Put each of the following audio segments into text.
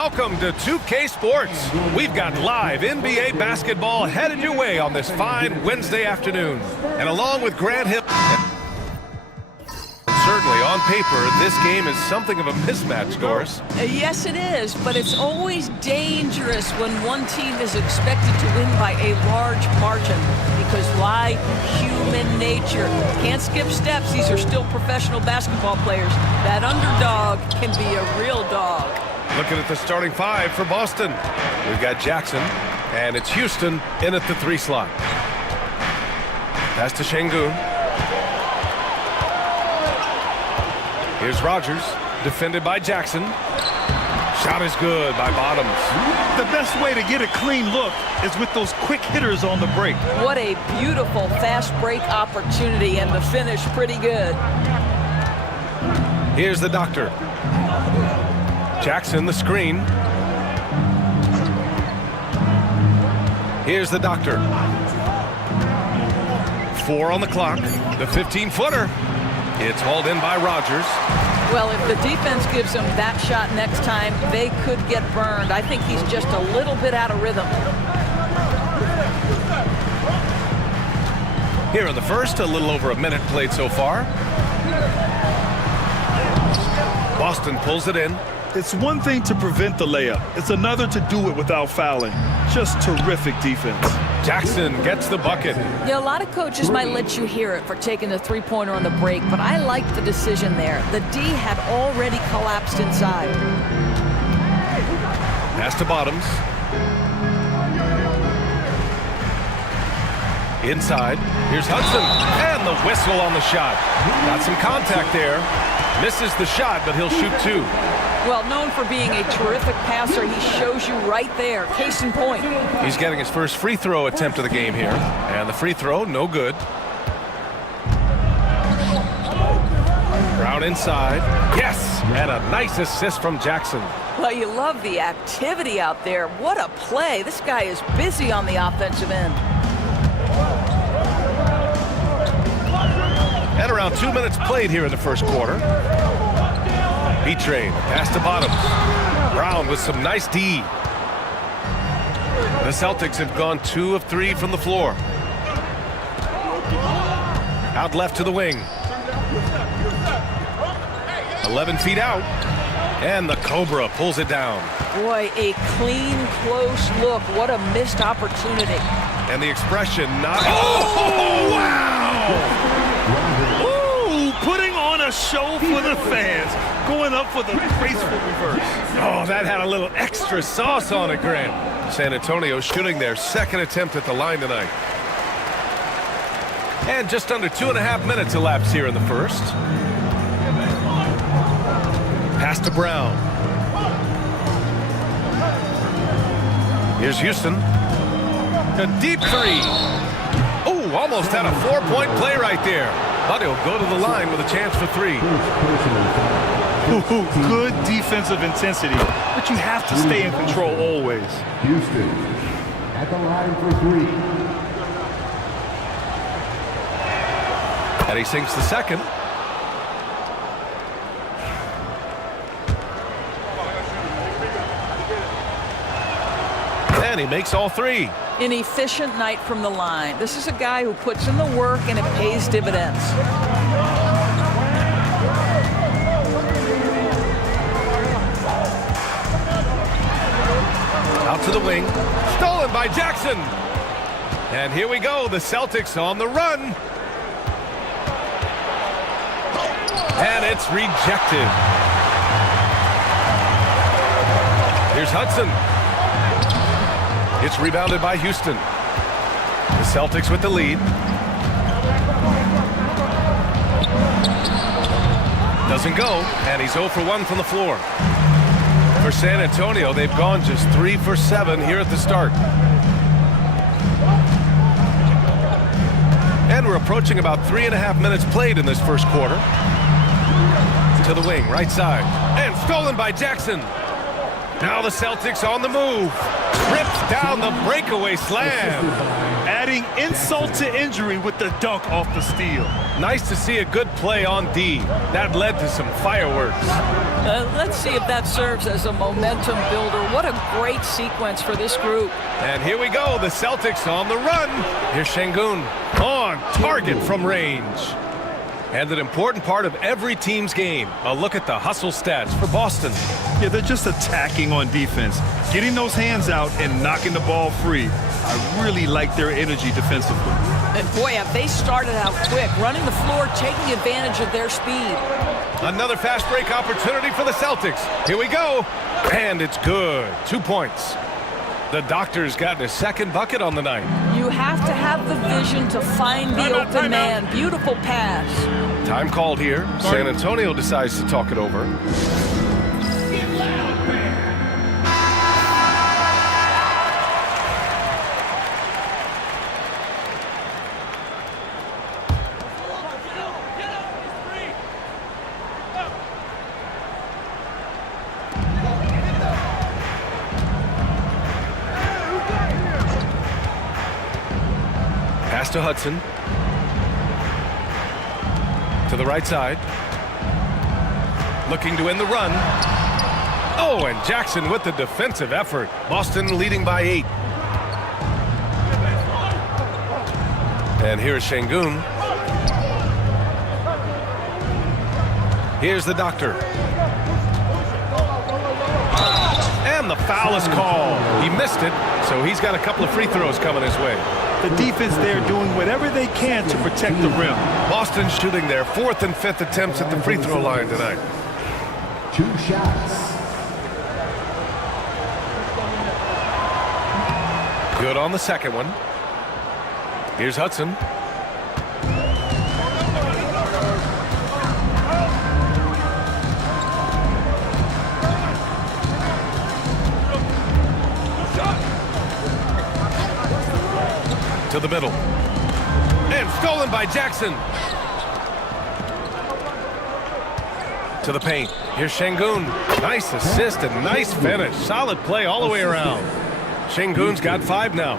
Welcome to 2K Sports. We've got live NBA basketball headed your way on this fine Wednesday afternoon. And along with Grant Hill, certainly on paper, this game is something of a mismatch, Doris. Yes, it is, but it's always dangerous when one team is expected to win by a large margin. Because why? Human nature. Can't skip steps. These are still professional basketball players. That underdog can be a real dog. Looking at the starting five for Boston. We've got Jackson, and it's Houston in at the 3 slot. Pass to Şengün. Here's Rogers, defended by Jackson. Shot is good by Bottoms. The best way to get a clean look is with those quick hitters on the break. What a beautiful fast break opportunity, and the finish pretty good. Here's the doctor. Jackson, the screen. Here's the doctor. 4 on the clock. The 15-footer. It's hauled in by Rogers. Well, if the defense gives him that shot next time, they could get burned. I think he's just a little bit out of rhythm. Here in the first, a little over a minute played so far. Boston pulls it in. It's one thing to prevent the layup. It's another to do it without fouling. Just terrific defense. Jackson gets the bucket. Yeah, a lot of coaches might let you hear it for taking the three-pointer on the break, but I like the decision there. The D had already collapsed inside. Pass to Bottoms. Inside. Here's Hudson. And the whistle on the shot. Got some contact there. Misses the shot, but he'll shoot 2. Well, known for being a terrific passer, he shows you right there. Case in point. He's getting his first free throw attempt of the game here. And the free throw, no good. Brown inside. Yes! And a nice assist from Jackson. Well, you love the activity out there. What a play. This guy is busy on the offensive end. And around 2 minutes played here in the first quarter. B-Train, pass to Bottoms. Brown with some nice D. The Celtics have gone 2 of 3 from the floor. Out left to the wing. 11 feet out. And the Cobra pulls it down. Boy, a clean, close look. What a missed opportunity. And the expression not... Oh, wow! Ooh, putting on a show for the fans. Going up for the graceful reverse. Oh, that had a little extra sauce on it, Graham. San Antonio shooting their second attempt at the line tonight. And just under 2.5 minutes elapsed here in the first. Pass to Brown. Here's Houston. A deep 3. Oh, almost had a 4-point play right there. But he'll go to the line with a chance for 3. Ooh, good defensive intensity, but you have to stay in control always. Houston at the line for 3. And he sinks the second. And he makes all 3. An efficient night from the line. This is a guy who puts in the work and it pays dividends. Out to the wing. Stolen by Jackson. And here we go. The Celtics on the run. And it's rejected. Here's Hudson. It's rebounded by Houston. The Celtics with the lead. Doesn't go, and he's 0 for 1 from the floor. For San Antonio, they've gone just 3 for 7 here at the start. And we're approaching about 3.5 minutes played in this first quarter. To the wing, right side. And stolen by Jackson. Now the Celtics on the move. Rips down the breakaway slam. adding insult to injury with the dunk off the steal. Nice to see a good play on D. That led to some fireworks. Let's see if that serves as a momentum builder. What a great sequence for this group. And here we go, the Celtics on the run. Here's Şengün on target from range. And an important part of every team's game, a look at the hustle stats for Boston. Yeah, they're just attacking on defense, getting those hands out and knocking the ball free. I really like their energy defensively. And boy, have they started out quick, running the floor, taking advantage of their speed. Another fast break opportunity for the Celtics. Here we go. And it's good. 2 points. The Doctor's gotten his second bucket on the night. You have to have the vision to find the open man. Beautiful pass. Time called here. San Antonio decides to talk it over. Pass to Hudson. To the right side. Looking to win the run. Oh, and Jackson with the defensive effort. Boston leading by 8. And here's Şengün. Here's the Doctor. And the foul is called. He missed it, so he's got a couple of free throws coming his way. The defense there doing whatever they can to protect the rim. Boston shooting their 4th and 5th attempts at the free throw line tonight. 2 shots. Good on the second one. Here's Hudson. To the middle. And stolen by Jackson. To the paint. Here's Şengün. Nice assist and nice finish. Solid play all the way around. Şengün's got 5 now.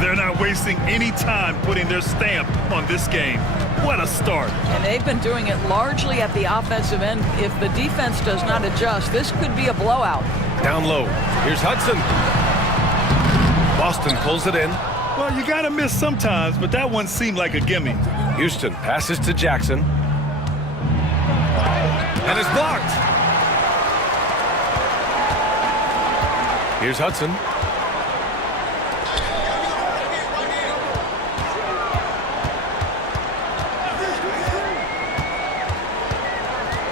They're not wasting any time putting their stamp on this game. What a start. And they've been doing it largely at the offensive end. If the defense does not adjust, this could be a blowout. Down low. Here's Hudson. Boston pulls it in. Well, you gotta miss sometimes, but that one seemed like a gimme. Houston passes to Jackson. And it's blocked. Here's Hudson.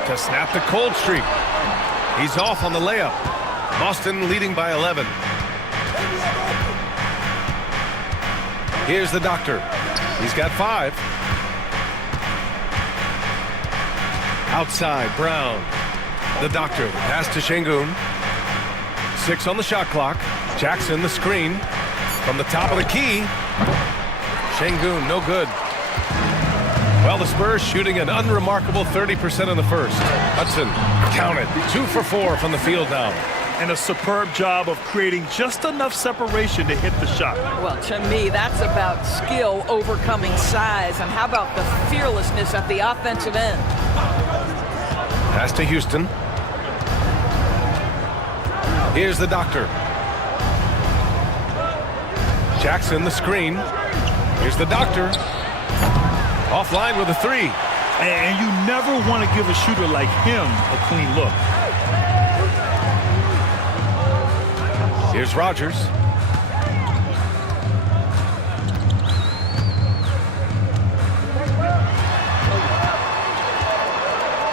To snap the cold streak. He's off on the layup. Boston leading by 11. Here's the Doctor. He's got 5. Outside, Brown. The Doctor, pass to Şengün. 6 on the shot clock. Jackson, the screen. From the top of the key. Şengün, no good. Well, the Spurs shooting an unremarkable 30% in the first. Hudson, count it. 2 for 4 from the field now. And a superb job of creating just enough separation to hit the shot. Well, to me, that's about skill overcoming size. And how about the fearlessness at the offensive end? Pass to Houston. Here's the Doctor. Jackson, the screen. Here's the Doctor. Offline with a 3. And you never want to give a shooter like him a clean look. Here's Rogers.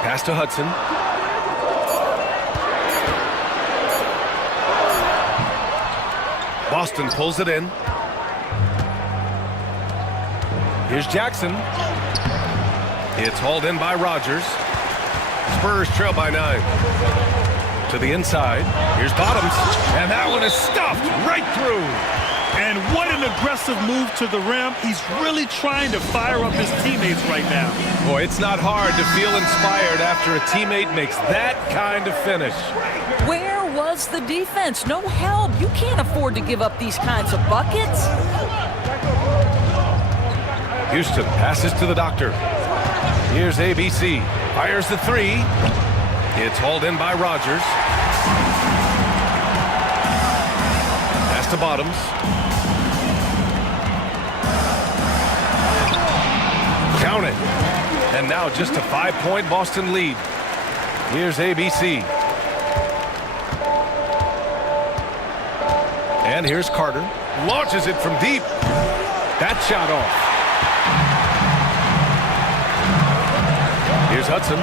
Pass to Hudson. Boston pulls it in. Here's Jackson. It's hauled in by Rogers. Spurs trail by 9. To the inside. Here's Bottoms. And that one is stuffed right through. And what an aggressive move to the rim. He's really trying to fire up his teammates right now. Boy, it's not hard to feel inspired after a teammate makes that kind of finish. Where was the defense? No help. You can't afford to give up these kinds of buckets. Houston passes to the doctor. Here's ABC. Fires the three. It's hauled in by Rogers. Pass to Bottoms. Count it. And now just a 5-point Boston lead. Here's ABC. And here's Carter. Launches it from deep. That shot off. Here's Hudson.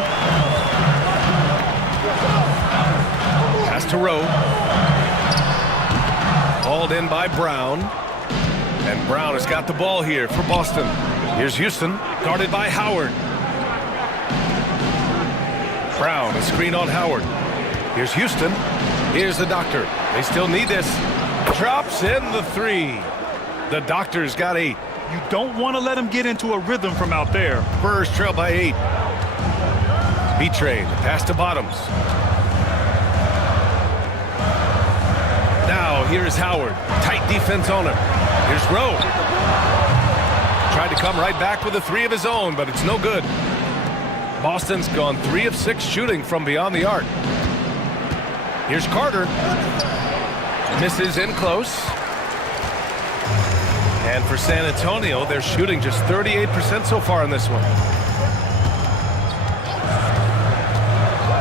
Pass to Rowe. Hauled in by Brown. And Brown has got the ball here for Boston. Here's Houston, guarded by Howard. Brown, a screen on Howard. Here's Houston. Here's the doctor. They still need this. Drops in the three. The doctor's got 8. You don't want to let him get into a rhythm from out there. Spurs trail by 8. B-Train, pass to Bottoms. Now here's Howard. Tight defense on him. Here's Rowe. Tried to come right back with a 3 of his own, but it's no good. Boston's gone 3 of 6 shooting from beyond the arc. Here's Carter. Misses in close. And for San Antonio, they're shooting just 38% so far in this one.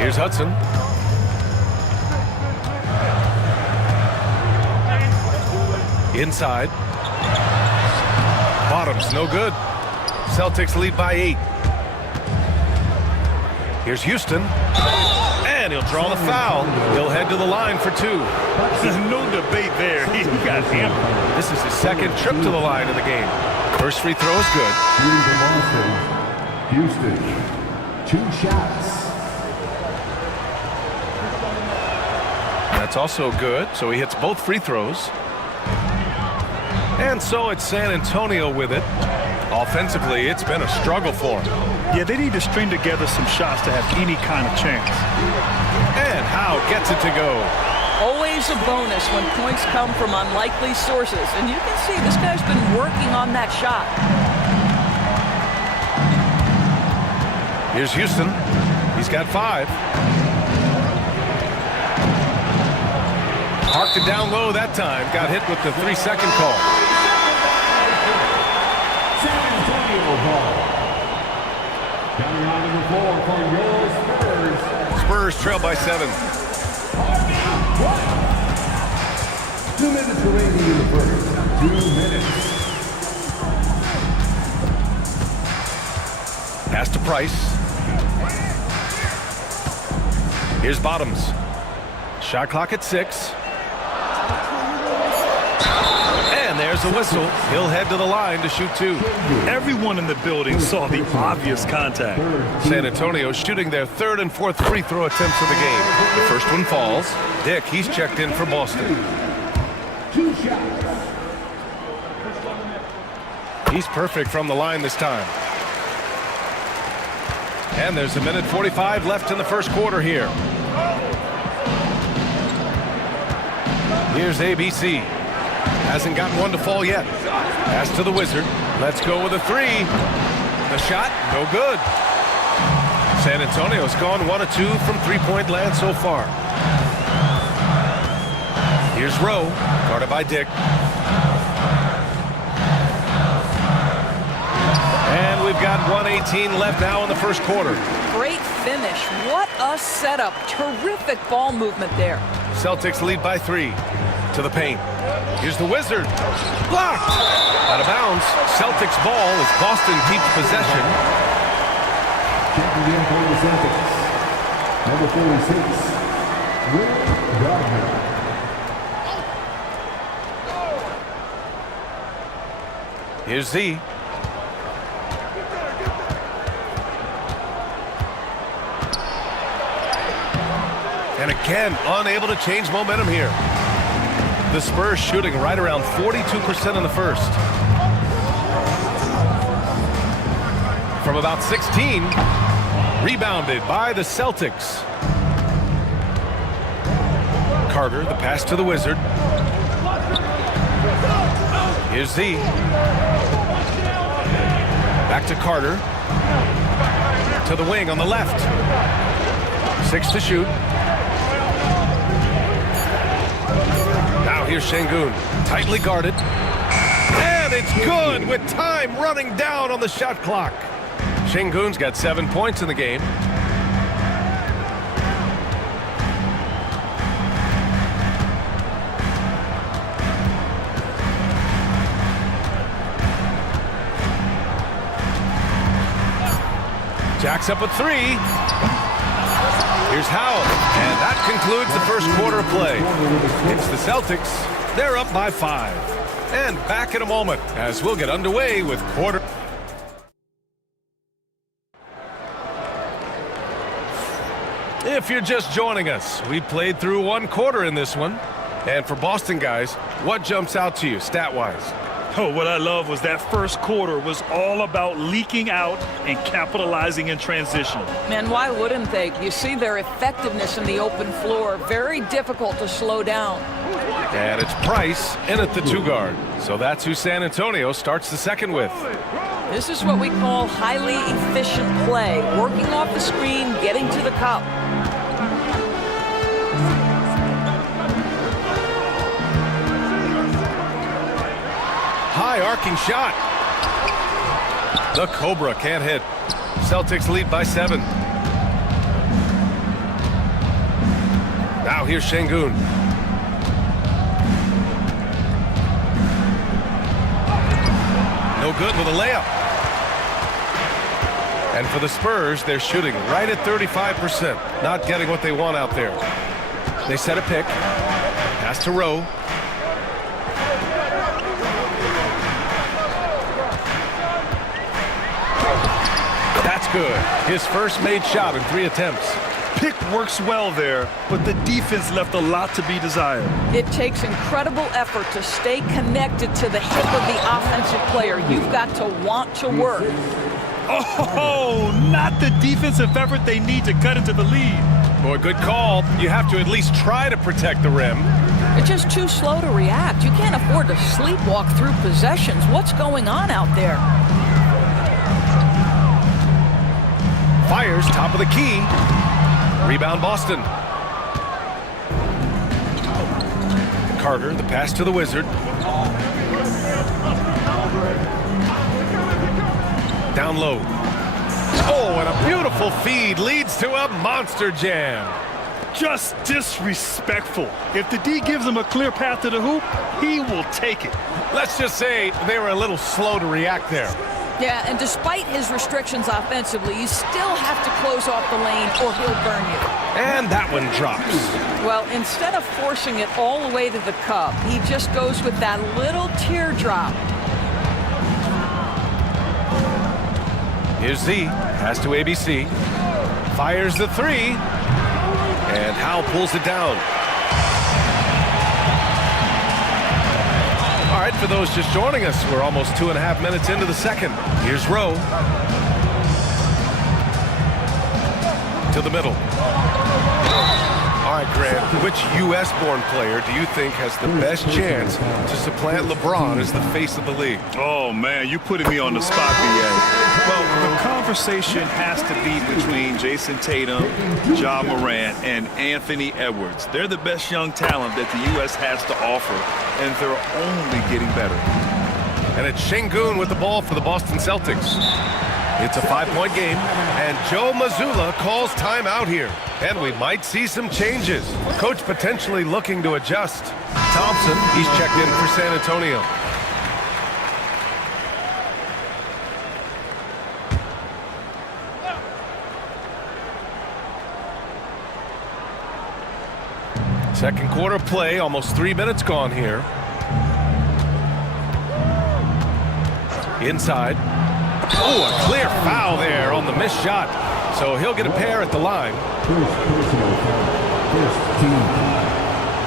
Here's Hudson. Inside. Bottoms, no good. Celtics lead by 8. Here's Houston. And he'll draw the foul. He'll head to the line for 2. There's no debate there. He got hammered. This is his second trip to the line in the game. First free throw is good. Shooting for Boston. Houston. 2 shots. That's also good. So he hits both free throws. And so it's San Antonio with it. Offensively, it's been a struggle for him. Yeah, they need to string together some shots to have any kind of chance. And Howe gets it to go. Always a bonus when points come from unlikely sources. And you can see this guy's been working on that shot. Here's Houston. He's got 5. Parked it down low that time. Got hit with the 3-second call. San Antonio ball. Coming on number 4 for your Spurs. Spurs trail by 7. 2 minutes remaining in the first. 2 minutes. Pass to Price. Here's Bottoms. Shot clock at 6. And there's a whistle. He'll head to the line to shoot 2. Everyone in the building saw the obvious contact. San Antonio shooting their 3rd and 4th free throw attempts of the game. The first one falls. Dick, he's checked in for Boston. 2 shots. He's perfect from the line this time. And there's 1:45 left in the first quarter here. Here's ABC. Hasn't gotten one to fall yet. Pass to the Wizard. Let's go with a 3. The shot, no good. San Antonio's gone 1 of 2 from 3-point land so far. Here's Rowe, guarded by Dick. And we've got 1:18 left now in the first quarter. Great finish. What a setup. Terrific ball movement there. Celtics lead by 3. To the paint. Here's the Wizard. Blocked. Out of bounds. Celtics ball as Boston keeps possession. Checking in for the Celtics. Number 46. Will Gardner. Here's Z. And again, unable to change momentum here. The Spurs shooting right around 42% in the first. From about 16, rebounded by the Celtics. Carter, the pass to the Wizard. Here's Z. Back to Carter. To the wing on the left. 6 to shoot. Now here's Şengün. Tightly guarded. And it's good with time running down on the shot clock. Şengün's got 7 points in the game. Jacks up a 3. Here's Howell. And that concludes the first quarter play. It's the Celtics. They're up by 5. And back in a moment as we'll get underway with quarter. If you're just joining us, we played through 1 quarter in this one. And for Boston guys, what jumps out to you stat-wise? Oh, what I love was that first quarter was all about leaking out and capitalizing in transition. Man, why wouldn't they? You see their effectiveness in the open floor. Very difficult to slow down. And it's Price in at the 2 guard. So that's who San Antonio starts the second with. This is what we call highly efficient play. Working off the screen, getting to the cup. High arcing shot. The Cobra can't hit. Celtics lead by 7. Now here's Şengün. No good with a layup. And for the Spurs, they're shooting right at 35%. Not getting what they want out there. They set a pick. Pass to Rowe. That's good. His first made shot in 3 attempts. Pick works well there, but the defense left a lot to be desired. It takes incredible effort to stay connected to the hip of the offensive player. You've got to want to work. Oh, not the defensive effort they need to cut into the lead. Boy, good call. You have to at least try to protect the rim. It's just too slow to react. You can't afford to sleepwalk through possessions. What's going on out there? Fires top of the key. Rebound Boston. Carter, the pass to the Wizard. Down low. Oh, and a beautiful feed leads to a monster jam. Just disrespectful. If the D gives him a clear path to the hoop, he will take it. Let's just say they were a little slow to react there. Yeah, and despite his restrictions offensively, you still have to close off the lane or he'll burn you. And that one drops. Well, instead of forcing it all the way to the cup, he just goes with that little teardrop. Here's Z. Pass to ABC. Fires the 3. And Howell pulls it down. All right, for those just joining us, we're almost 2.5 minutes into the second. Here's Rowe. To the middle. All right, Grant, which U.S.-born player do you think has the best chance to supplant LeBron as the face of the league? Oh, man, you putting me on the spot, B.A. Well, the conversation has to be between Jason Tatum, Ja Morant, and Anthony Edwards. They're the best young talent that the U.S. has to offer, and they're only getting better. And it's Şengün with the ball for the Boston Celtics. It's a 5-point game, and Joe Mazzulla calls timeout here. And we might see some changes. Coach potentially looking to adjust. Thompson, he's checked in for San Antonio. Second quarter play, almost 3 minutes gone here. Inside. Oh, a clear foul there on the missed shot. So he'll get a pair at the line.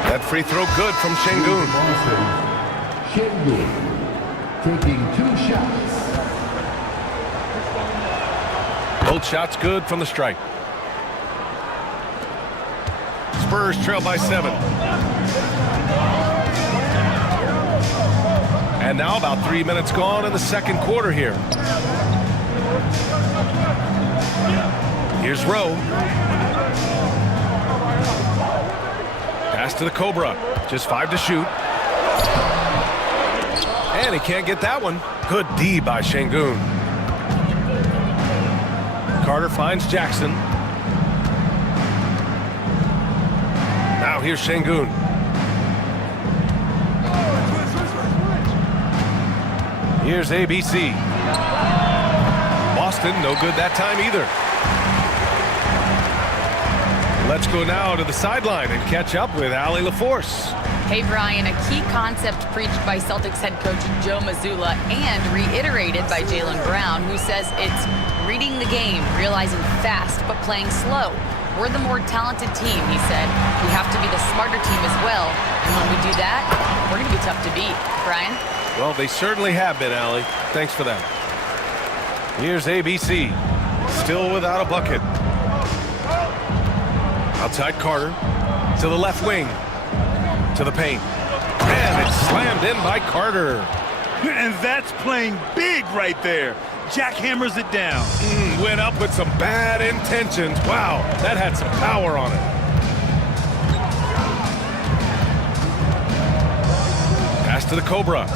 That free throw good from Şengün. Şengün taking 2 shots. Both shots good from the strike. Spurs trail by 7. And now about 3 minutes gone in the second quarter here. Here's Rowe. Pass to the Cobra. Just 5 to shoot. And he can't get that one. Good D by Şengün. Carter finds Jackson. Now here's Şengün. Here's ABC. Boston, no good that time either. Let's go now to the sideline and catch up with Allie LaForce. Hey, Brian, a key concept preached by Celtics head coach Joe Mazzulla and reiterated by Jaylen Brown, who says it's reading the game, realizing fast, but playing slow. We're the more talented team, he said. We have to be the smarter team as well. And when we do that, we're going to be tough to beat. Brian? Well, they certainly have been, Allie. Thanks for that. Here's ABC. Still without a bucket. Outside Carter. To the left wing. To the paint. And it's slammed in by Carter. And that's playing big right there. Jackhammers it down. Went up with some bad intentions. Wow, that had some power on it. Pass to the Cobra.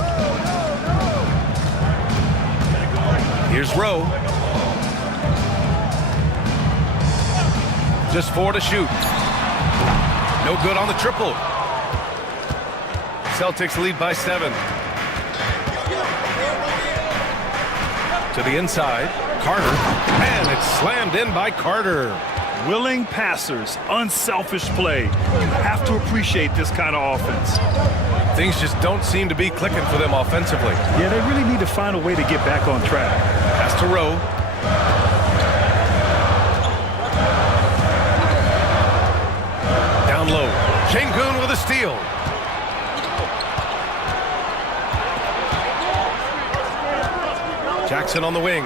Here's Rowe. Just 4 to shoot. No good on the triple. Celtics lead by 7. To the inside, Carter, and it's slammed in by Carter. Willing passers, unselfish play. You have to appreciate this kind of offense. Things just don't seem to be clicking for them offensively. Yeah, they really need to find a way to get back on track. Pass to Rowe. Down low. Şengün with a steal. Jackson on the wing.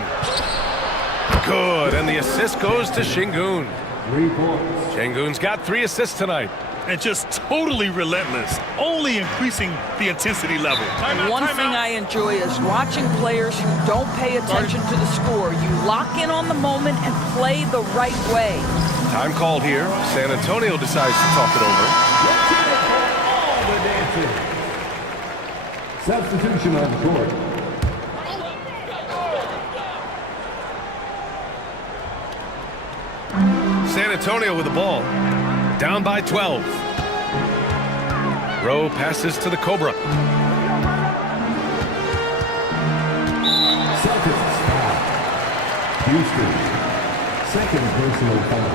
Good, and the assist goes to Şengün. 3 points. Şengün's got 3 assists tonight. And just totally relentless, only increasing the intensity level. One thing I enjoy is watching players who don't pay attention to the score. You lock in on the moment and play the right way. Time called here. San Antonio decides to talk it over. All the dancing. Substitution on the court. San Antonio with the ball. Down by 12. Rowe passes to the Cobra. Celtics foul. Houston. Second personal foul.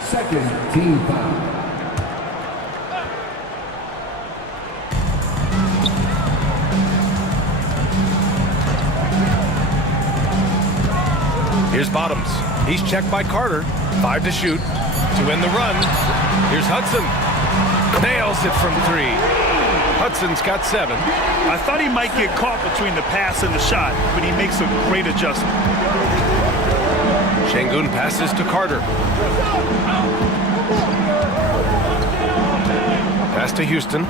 Second team foul. Here's Bottoms. He's checked by Carter. 5 to shoot. To end the run. Here's Hudson. Nails it from 3. Hudson's got 7. I thought he might get caught between the pass and the shot, but he makes a great adjustment. Şengün passes to Carter. Pass to Houston.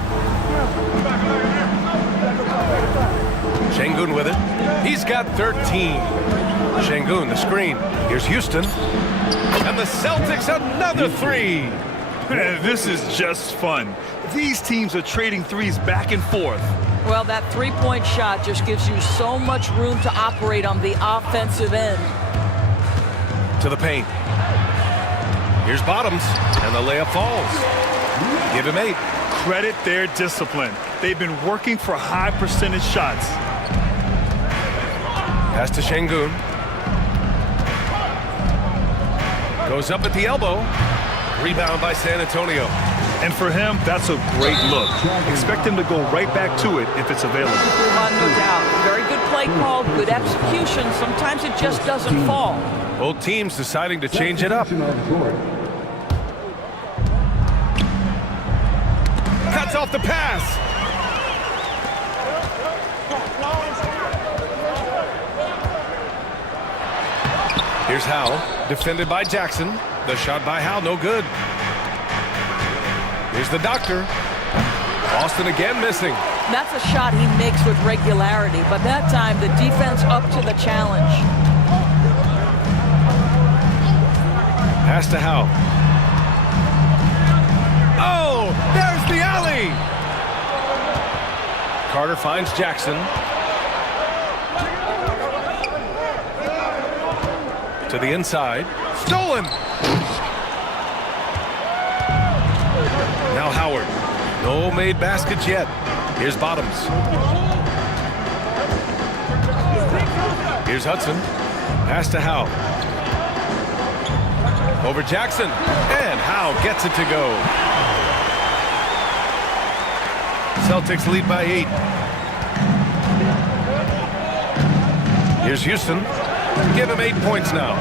Şengün with it. He's got 13. Şengün, the screen. Here's Houston. And the Celtics another 3. This is just fun. These teams are trading threes back and forth. Well, that three-point shot just gives you so much room to operate on the offensive end. To the paint. Here's Bottoms, and the layup falls. Give him 8. Credit their discipline. They've been working for high percentage shots. Pass to Şengün. Goes up at the elbow. Rebound by San Antonio. And for him, that's a great look. Expect him to go right back to it if it's available. No doubt. Very good play call, good execution. Sometimes it just doesn't fall. Both teams deciding to change it up. Substitution on the court. Cuts off the pass. Here's Howe, defended by Jackson. The shot by Howe, no good. Here's the doctor. Boston again missing. That's a shot he makes with regularity, but that time the defense up to the challenge. Pass to Howe. Oh, there's the alley. Carter finds Jackson. To the inside. Stolen. Now Howard. No made baskets yet. Here's Bottoms. Here's Hudson. Pass to Howe. Over Jackson. And Howe gets it to go. Celtics lead by 8. Here's Houston. Give him 8 points now.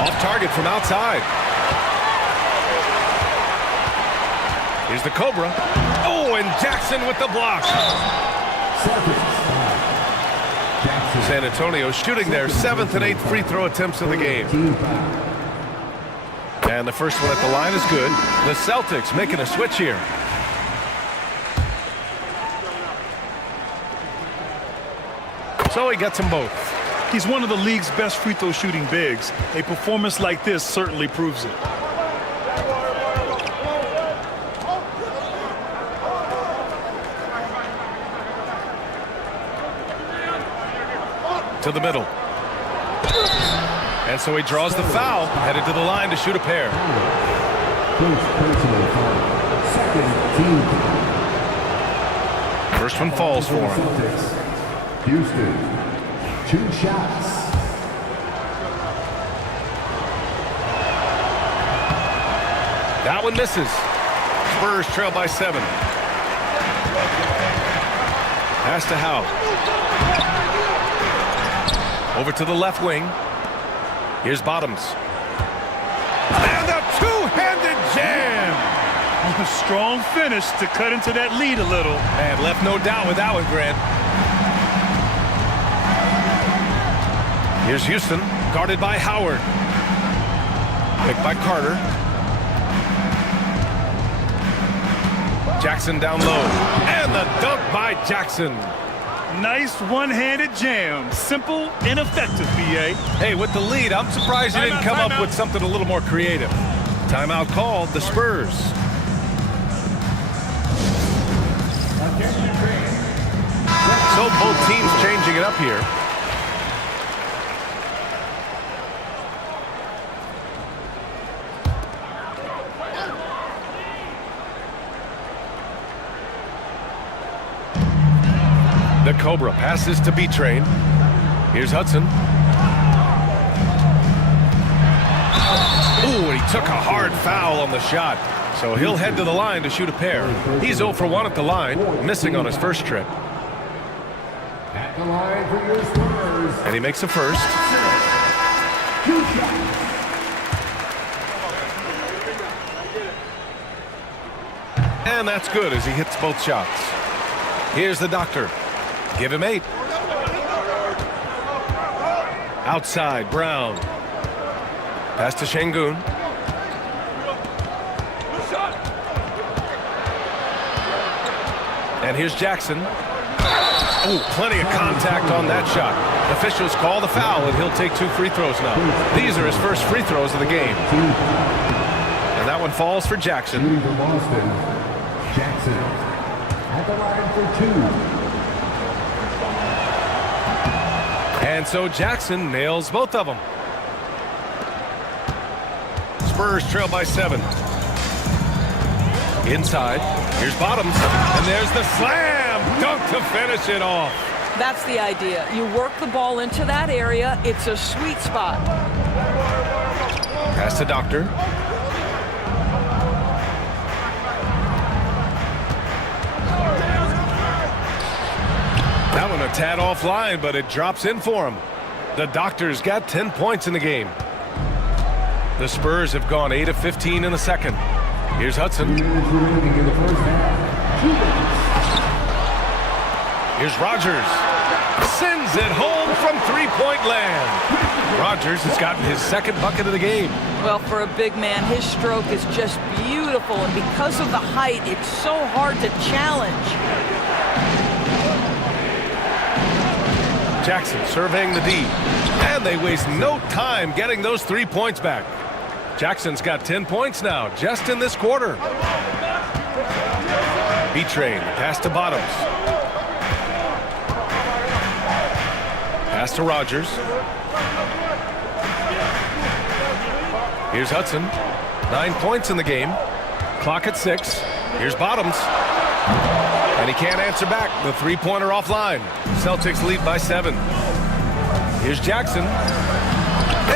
Off target from outside. Here's the Cobra. Oh, and Jackson with the block. San Antonio shooting their 7th and 8th free throw attempts of the game. And the first one at the line is good. The Celtics making a switch here. So he gets them both. He's one of the league's best free throw shooting bigs. A performance like this certainly proves it. To the middle. And so he draws the foul, headed to the line to shoot a pair. First one falls for him. Houston, 2 shots. That one misses. Spurs trail by 7. Pass to Howe. Over to the left wing. Here's Bottoms. And a two-handed jam. A strong finish to cut into that lead a little. And left no doubt with that one, Grant. Here's Houston, guarded by Howard. Picked by Carter. Jackson down low. And the dunk by Jackson. Nice one-handed jam. Simple and effective, B.A. Hey, with the lead, I'm surprised you didn't come up with something a little more creative. Timeout called, the Spurs. So both teams changing it up here. The Cobra passes to B-Train. Here's Hudson. Ooh, and he took a hard foul on the shot. So he'll head to the line to shoot a pair. He's 0 for 1 at the line, missing on his first trip. At the line for your Spurs. And he makes a first. And that's good as he hits both shots. Here's the doctor. Give him 8. Outside, Brown. Pass to Şengün. And here's Jackson. Oh, plenty of contact on that shot. Officials call the foul, and he'll take 2 free throws now. These are his first free throws of the game. And that one falls for Jackson. Shooting for Boston, Jackson. At the line for 2. And so Jackson nails both of them. Spurs trail by 7. Inside, here's Bottoms, and there's the slam dunk to finish it off. That's the idea. You work the ball into that area. It's a sweet spot. Pass to Doctor. That one a tad offline, but it drops in for him. The Doctor's got 10 points in the game. The Spurs have gone 8 of 15 in the second. Here's Hudson. Here's Rogers. Sends it home from three-point land. Rogers has gotten his second bucket of the game. Well, for a big man, his stroke is just beautiful, and because of the height, it's so hard to challenge. Jackson surveying the D. And they waste no time getting those 3 points back. Jackson's got 10 points now, just in this quarter. B-Train, pass to Bottoms. Pass to Rogers. Here's Hudson. 9 points in the game. Clock at 6. Here's Bottoms. And he can't answer back. The three-pointer offline. Celtics lead by 7. Here's Jackson.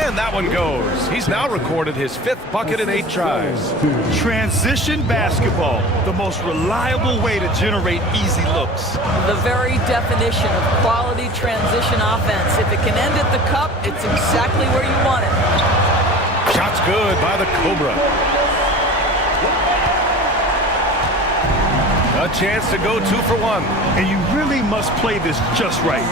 And that one goes. He's now recorded his 5th bucket in 8 tries. Transition basketball, the most reliable way to generate easy looks. The very definition of quality transition offense. If it can end at the cup, it's exactly where you want it. Shot's good by the Cobra. A chance to go 2 for 1. And you really must play this just right.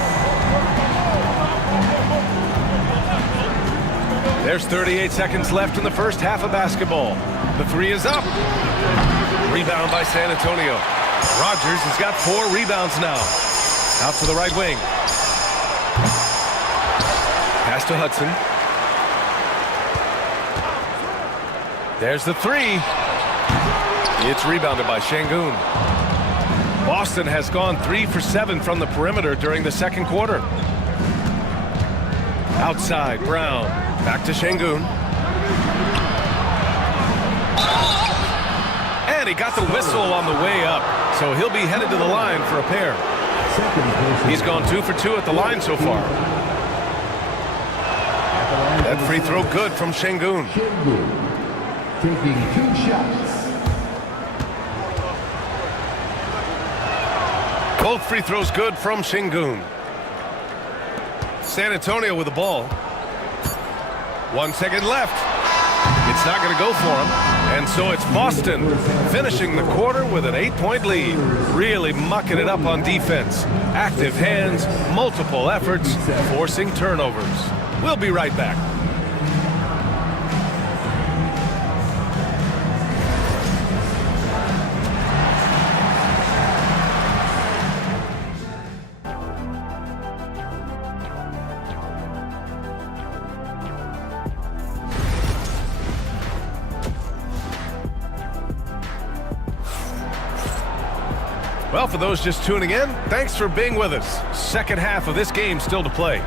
There's 38 seconds left in the first half of basketball. The 3 is up. Rebound by San Antonio. Rogers has got 4 rebounds now. Out to the right wing. Pass to Hudson. There's the 3. It's rebounded by Şengün. Boston has gone 3 for 7 from the perimeter during the second quarter. Outside, Brown. Back to Şengün. And he got the whistle on the way up, so he'll be headed to the line for a pair. He's gone 2 for 2 at the line so far. That free throw good from Şengün. Taking 2 shots. Both free throws good from Şengün. San Antonio with the ball. 1 second left. It's not going to go for him. And so it's Boston finishing the quarter with an 8-point lead. Really mucking it up on defense. Active hands, multiple efforts, forcing turnovers. We'll be right back. Well, for those just tuning in, thanks for being with us. Second half of this game still to play.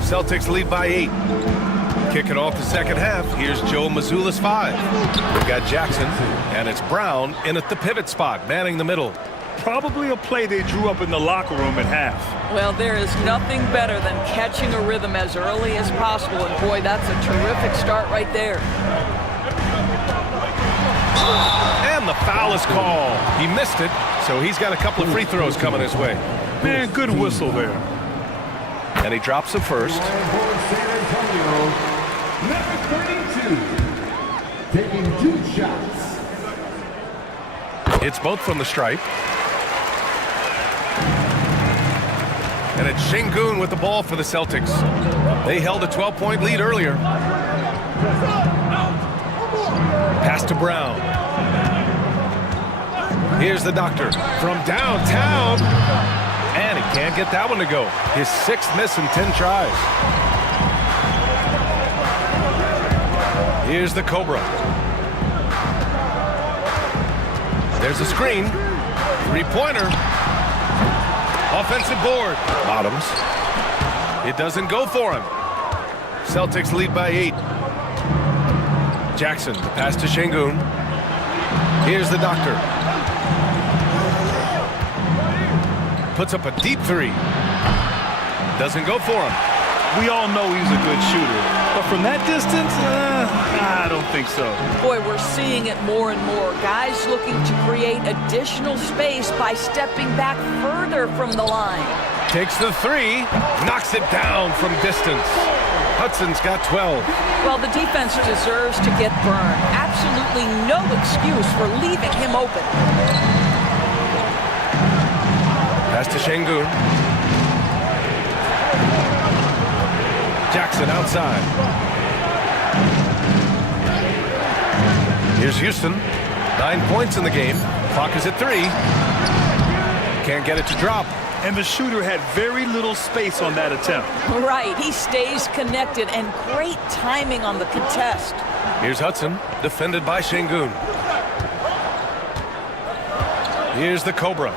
Celtics lead by 8. Kicking off the second half, here's Joe Mazzulla's 5. We've got Jackson, and it's Brown in at the pivot spot, manning the middle. Probably a play they drew up in the locker room at half. Well, there is nothing better than catching a rhythm as early as possible, and boy, that's a terrific start right there. And the foul is called. He missed it, so he's got a couple of free throws coming his way. Man, good whistle there. And he drops the first. San Antonio, number 32, taking 2 shots. It's both from the stripe. And it's Şengün with the ball for the Celtics. They held a 12-point lead earlier. Pass to Brown. Here's the Doctor from downtown. And he can't get that one to go. His 6th miss in 10 tries. Here's the Cobra. There's a screen. 3-pointer. Offensive board. Bottoms. It doesn't go for him. Celtics lead by 8. Jackson, the pass to Şengün. Here's the Doctor. Puts up a deep 3. Doesn't go for him. We all know he's a good shooter, but from that distance, I don't think so. Boy, we're seeing it more and more. Guys looking to create additional space by stepping back further from the line. Takes the 3, knocks it down from distance. Hudson's got 12. Well, the defense deserves to get burned. Absolutely no excuse for leaving him open. Pass to Şengün. Jackson outside. Here's Houston. 9 points in the game. Clock is at 3. Can't get it to drop. And the shooter had very little space on that attempt. Right, he stays connected, and great timing on the contest. Here's Hudson, defended by Şengün. Here's the Cobra.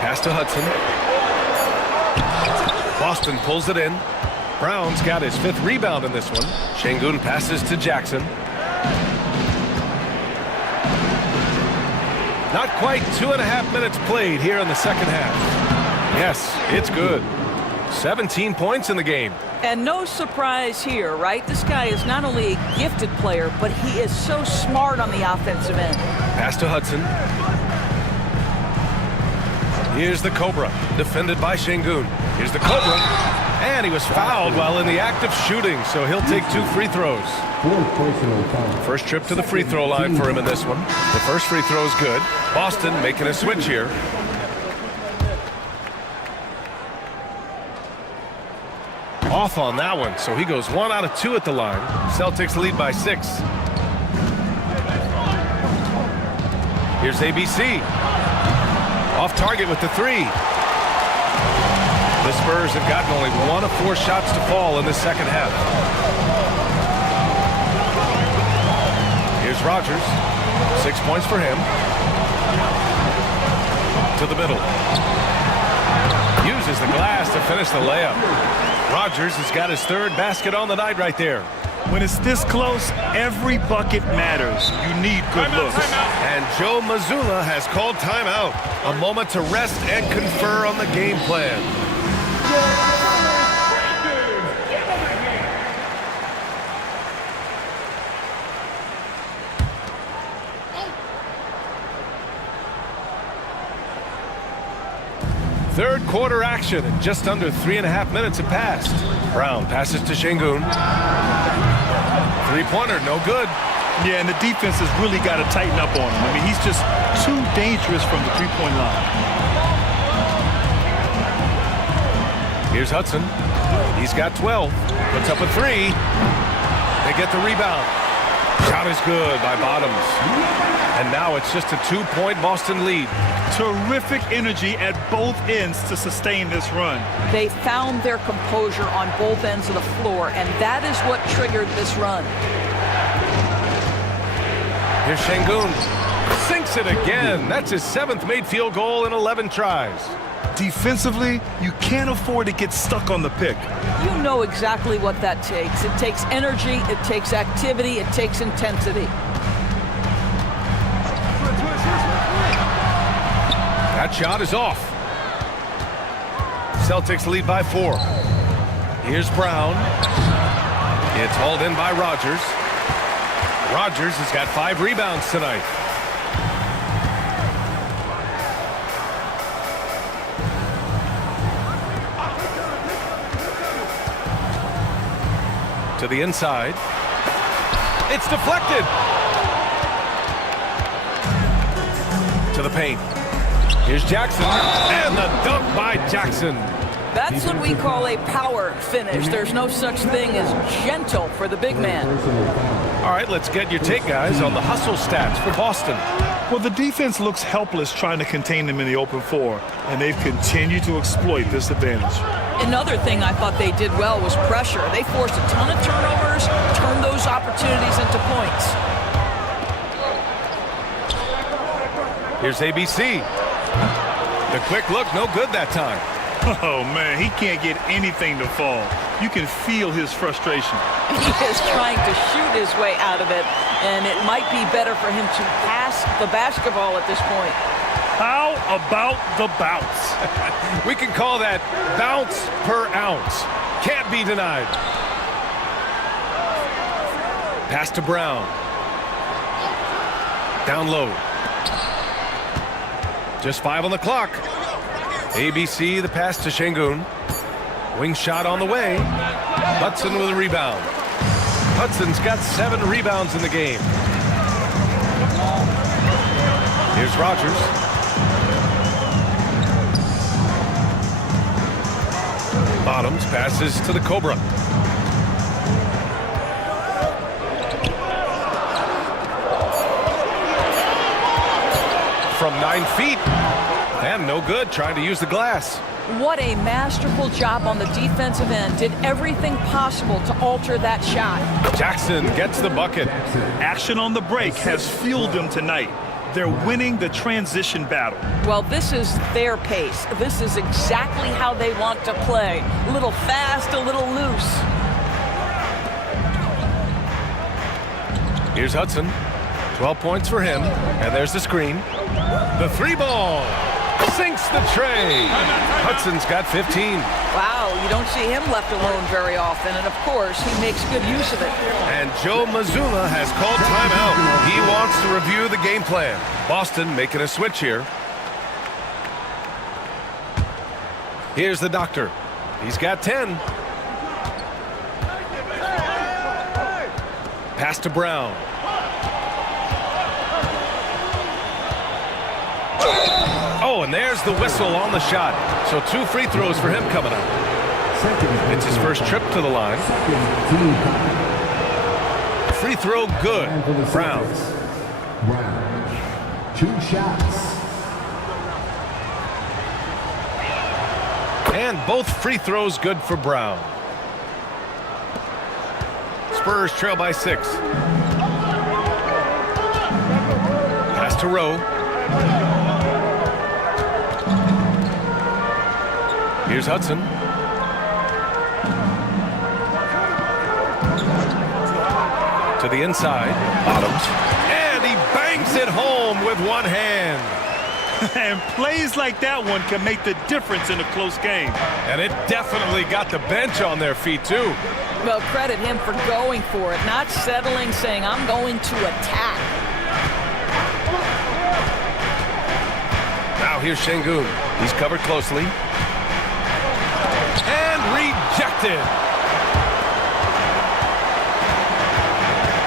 Pass to Hudson. Boston pulls it in. Brown's got his 5th rebound in this one. Şengün passes to Jackson. Not quite 2.5 minutes played here in the second half. Yes, it's good. 17 points in the game. And no surprise here, right? This guy is not only a gifted player, but he is so smart on the offensive end. Pass to Hudson. Here's the Cobra, defended by Şengün. Here's the Cobra, and he was fouled while in the act of shooting, so he'll take 2 free throws. First trip to the free throw line for him in this one. The first free throw is good. Boston making a switch here. Off on that one, so he goes 1 out of 2 at the line. Celtics lead by 6. Here's ABC. Off target with the 3. The Spurs have gotten only 1 of 4 shots to fall in the second half. Here's Rogers. 6 points for him. To the middle. Uses the glass to finish the layup. Rogers has got his 3rd basket on the night right there. When it's this close, every bucket matters. You need good looks. And Joe Mazzulla has called timeout. A moment to rest and confer on the game plan. Third quarter action, and just under 3.5 minutes have passed. Brown passes to Şengün. 3-pointer, no good. Yeah, and the defense has really got to tighten up on him. I mean, he's just too dangerous from the 3-point line. Here's Hudson. He's got 12. Puts up a 3. They get the rebound. Shot is good by Bottoms. And now it's just a 2-point Boston lead. Terrific energy at both ends to sustain this run. They found their composure on both ends of the floor, and that is what triggered this run. Here's Şengün. Sinks it again. That's his 7th made field goal in 11 tries. Defensively, you can't afford to get stuck on the pick. You know exactly what that takes. It takes energy, it takes activity, it takes intensity. That shot is off. Celtics lead by 4. Here's Brown. It's hauled in by Rogers. Rogers has got 5 rebounds tonight. To the inside. It's deflected. To the paint. Here's Jackson, and the dunk by Jackson. That's what we call a power finish. There's no such thing as gentle for the big man. All right, let's get your take, guys, on the hustle stats for Boston. Well, the defense looks helpless trying to contain them in the open floor, and they've continued to exploit this advantage. Another thing I thought they did well was pressure. They forced a ton of turnovers, turned those opportunities into points. Here's ABC. The quick look, no good that time. Oh, man, he can't get anything to fall. You can feel his frustration. He is trying to shoot his way out of it, and it might be better for him to pass the basketball at this point. How about the bounce? We can call that bounce per ounce. Can't be denied. Pass to Brown. Down low. Just 5 on the clock. ABC, the pass to Şengün. Wing shot on the way. Hudson with a rebound. Hudson's got 7 rebounds in the game. Here's Rogers. Bottoms passes to the Cobra. from 9 feet. And no good, trying to use the glass. What a masterful job on the defensive end. Did everything possible to alter that shot. Jackson gets the bucket. Action on the break has fueled them tonight. They're winning the transition battle. Well, this is their pace. This is exactly how they want to play. A little fast, a little loose. Here's Hudson. 12 points for him. And there's the screen. The 3-ball. Sinks the tray. Hudson's got 15. Wow, you don't see him left alone very often. And, of course, he makes good use of it. And Joe Mazzulla has called timeout. He wants to review the game plan. Boston making a switch here. Here's the doctor. He's got 10. Pass to Brown. Oh, and there's the whistle on the shot. So 2 free throws for him coming up. It's his first trip to the line. Free throw good. Brown. Brown. 2 shots. And both free throws good for Brown. Spurs trail by 6. Pass to Rowe. Here's Hudson. To the inside. Bottoms. And he bangs it home with one hand. And plays like that one can make the difference in a close game. And it definitely got the bench on their feet, too. Well, credit him for going for it, not settling, saying, I'm going to attack. Now here's Şengün. He's covered closely. And rejected.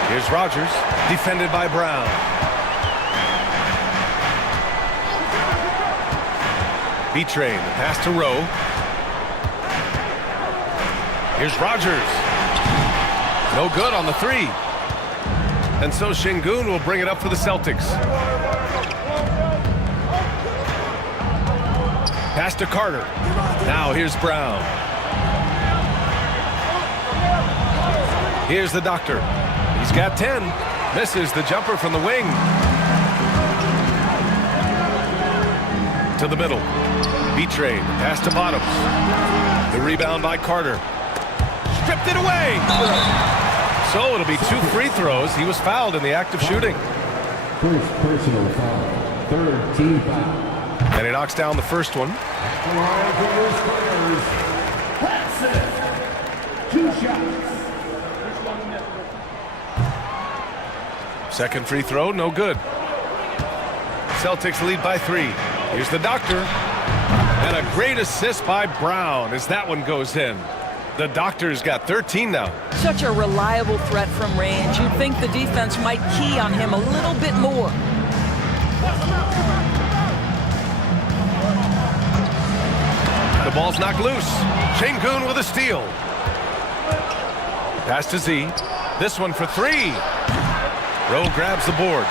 Here's Rogers, defended by Brown. B-Train, pass to Rowe. Here's Rogers. No good on the 3. And so Şengün will bring it up for the Celtics. Pass to Carter. Now here's Brown. Here's the doctor. He's got 10. Misses the jumper from the wing. To the middle. B-Train. Pass to Bottoms. The rebound by Carter. Stripped it away. So it'll be 2 free throws. He was fouled in the act of shooting. First personal foul. 3rd team foul. And he knocks down the first one. That's it. 2 shots. Second free throw, no good. Celtics lead by 3. Here's the doctor. And a great assist by Brown as that one goes in. The doctor's got 13 now. Such a reliable threat from range. You'd think the defense might key on him a little bit more. The ball's knocked loose. Şengün with a steal. Pass to Z. This one for 3. Rowe grabs the board.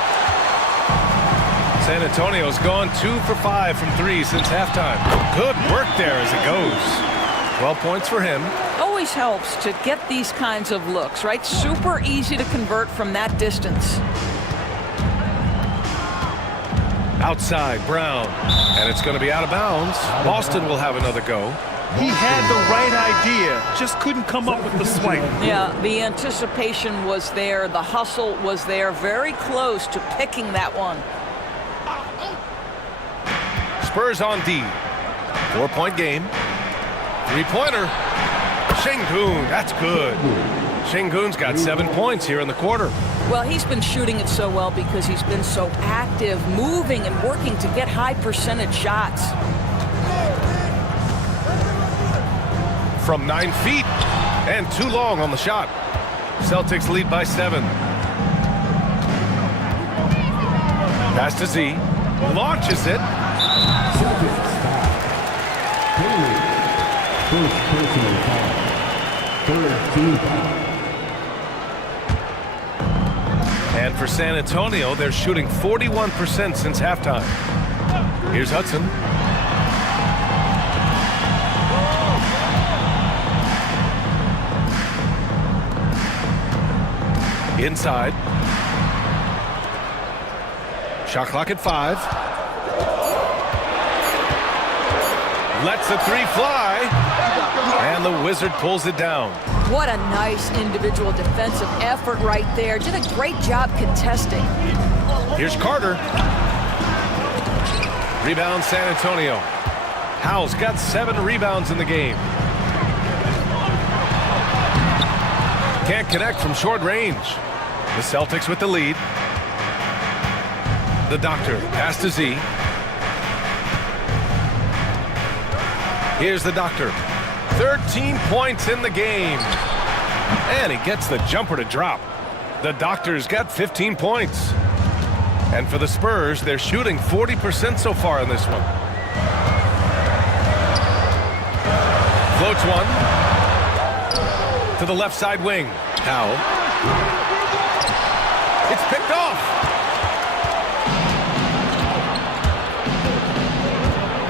San Antonio's gone 2 for 5 from 3 since halftime. Good work there as it goes. 12 points for him. Always helps to get these kinds of looks, right? Super easy to convert from that distance. Outside, Brown. And it's going to be out of bounds. Boston will have another go. He had the right idea, just couldn't come up with the swipe. Yeah, the anticipation was there. The hustle was there. Very close to picking that one. Spurs on D. 4-point game. 3-pointer. Şengün, that's good. Şengün's got 7 points here in the quarter. Well, he's been shooting it so well because he's been so active, moving and working to get high percentage shots. From 9 feet and too long on the shot. Celtics lead by 7. Pass to Z. Launches it. Celtics foul. Haley. First personal foul. 3rd team foul. And for San Antonio, they're shooting 41% since halftime. Here's Hudson. Inside. Shot clock at 5. Lets the three fly. And the Wizard pulls it down. What a nice individual defensive effort right there. Did a great job contesting. Here's Carter. Rebound San Antonio. Howe's got 7 rebounds in the game. Can't connect from short range. The Celtics with the lead. The Doctor, pass to Z. Here's the Doctor. 13 points in the game. And he gets the jumper to drop. The Doctor's got 15 points. And for the Spurs, they're shooting 40% so far in this one. Floats one. To the left side wing. Howe. It's picked off.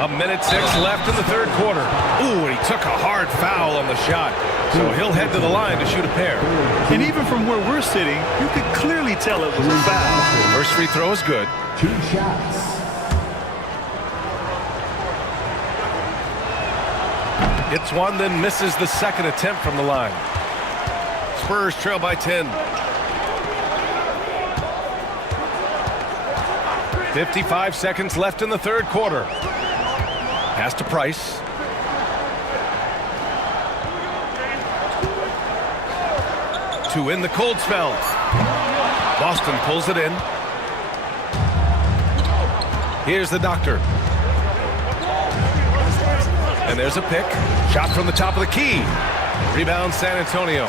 A minute 6 left in the third quarter. Ooh, and he took a hard foul on the shot. So he'll head to the line to shoot a pair. And even from where we're sitting, you could clearly tell it was a foul. First free throw is good. 2 shots. Hits one, then misses the second attempt from the line. Spurs trail by 10. 55 seconds left in the third quarter. Pass to Price. To in the cold spell. Boston pulls it in. Here's the Doctor. And there's a pick. Shot from the top of the key. Rebound San Antonio.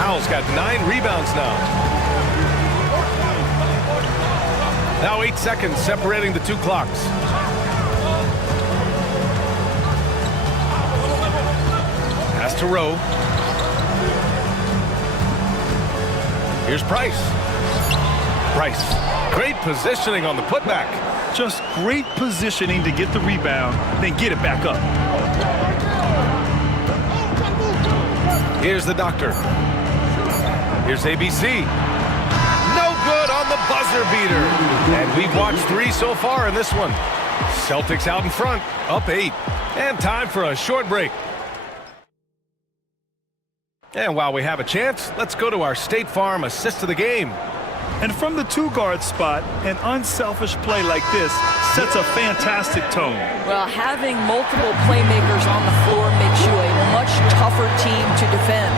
Howe's got 9 rebounds now. Now 8 seconds separating the 2 clocks. Pass to Rowe. Here's Price. Price. Great positioning on the putback. Just great positioning to get the rebound, then get it back up. Here's the Doctor. Here's ABC. No good on the buzzer beater. And we've watched 3 so far in this one. Celtics out in front, up 8. And time for a short break. And while we have a chance, let's go to our State Farm assist of the game. And from the 2-guard spot, an unselfish play like this sets a fantastic tone. Well, having multiple playmakers on the floor makes you a much tougher team to defend.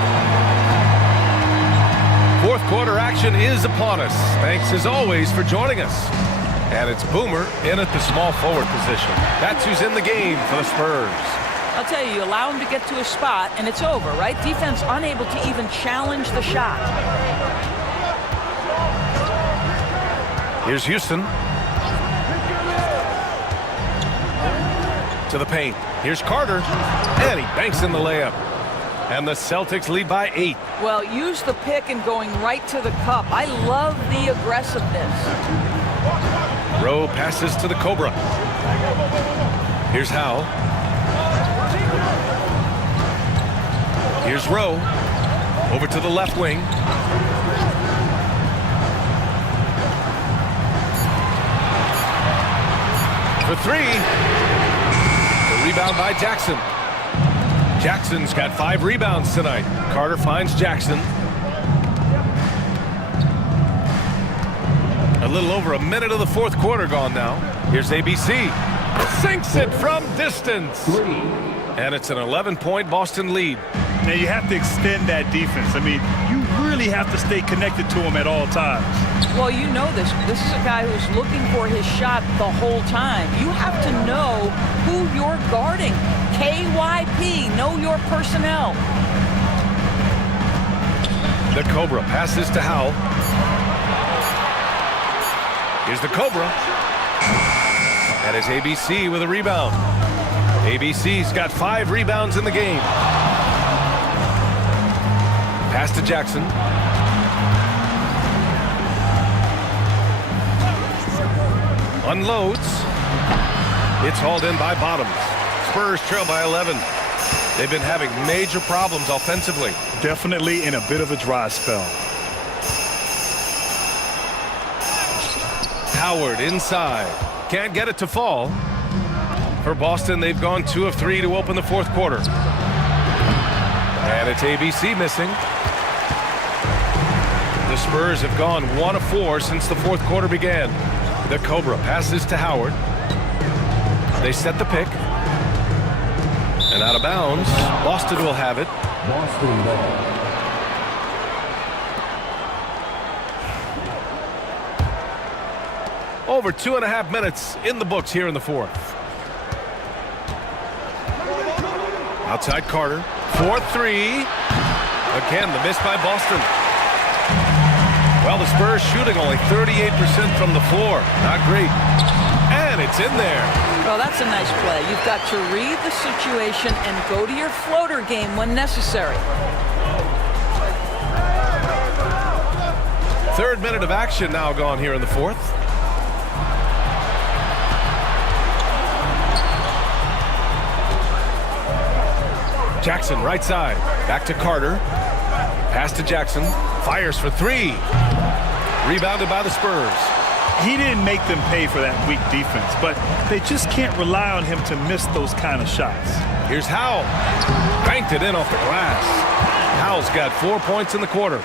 Fourth quarter action is upon us. Thanks as always for joining us. And it's Boomer in at the small forward position. That's who's in the game for the Spurs. I'll tell you, you allow him to get to a spot and it's over, right? Defense unable to even challenge the shot. Here's Houston. To the paint. Here's Carter. And he banks in the layup. And the Celtics lead by 8. Well, use the pick and going right to the cup. I love the aggressiveness. Rowe passes to the Cobra. Here's Howe. Here's Rowe. Over to the left wing. For 3. The rebound by Jackson. Jackson's got 5 rebounds tonight. Carter finds Jackson. A little over a minute of the fourth quarter gone now. Here's ABC. Sinks it from distance. And it's an 11-point Boston lead. Now you have to extend that defense. I mean, you really have to stay connected to him at all times. Well, you know this. This is a guy who's looking for his shot the whole time. You have to know who you're guarding. KYP, know your personnel. The Cobra passes to Howe. Here's the Cobra. That is ABC with a rebound. ABC's got 5 rebounds in the game. Pass to Jackson. Unloads. It's hauled in by Bottoms. Spurs trail by 11. They've been having major problems offensively. Definitely in a bit of a dry spell. Howard inside. Can't get it to fall. For Boston, they've gone 2 of 3 to open the fourth quarter. And it's ABC missing. The Spurs have gone 1 of 4 since the fourth quarter began. The Cobra passes to Howard. They set the pick. And out of bounds, Boston will have it. Boston ball. Over 2.5 minutes in the books here in the fourth. Outside Carter. 4-3. Again, the miss by Boston. Well, the Spurs shooting only 38% from the floor. Not great. And it's in there. Well, that's a nice play. You've got to read the situation and go to your floater game when necessary. Third minute of action now gone here in the fourth. Jackson right side. Back to Carter. Pass to Jackson. Fires for 3. Rebounded by the Spurs. He didn't make them pay for that weak defense, but they just can't rely on him to miss those kind of shots. Here's Howell. Banked it in off the glass. Howell's got 4 points in the quarter.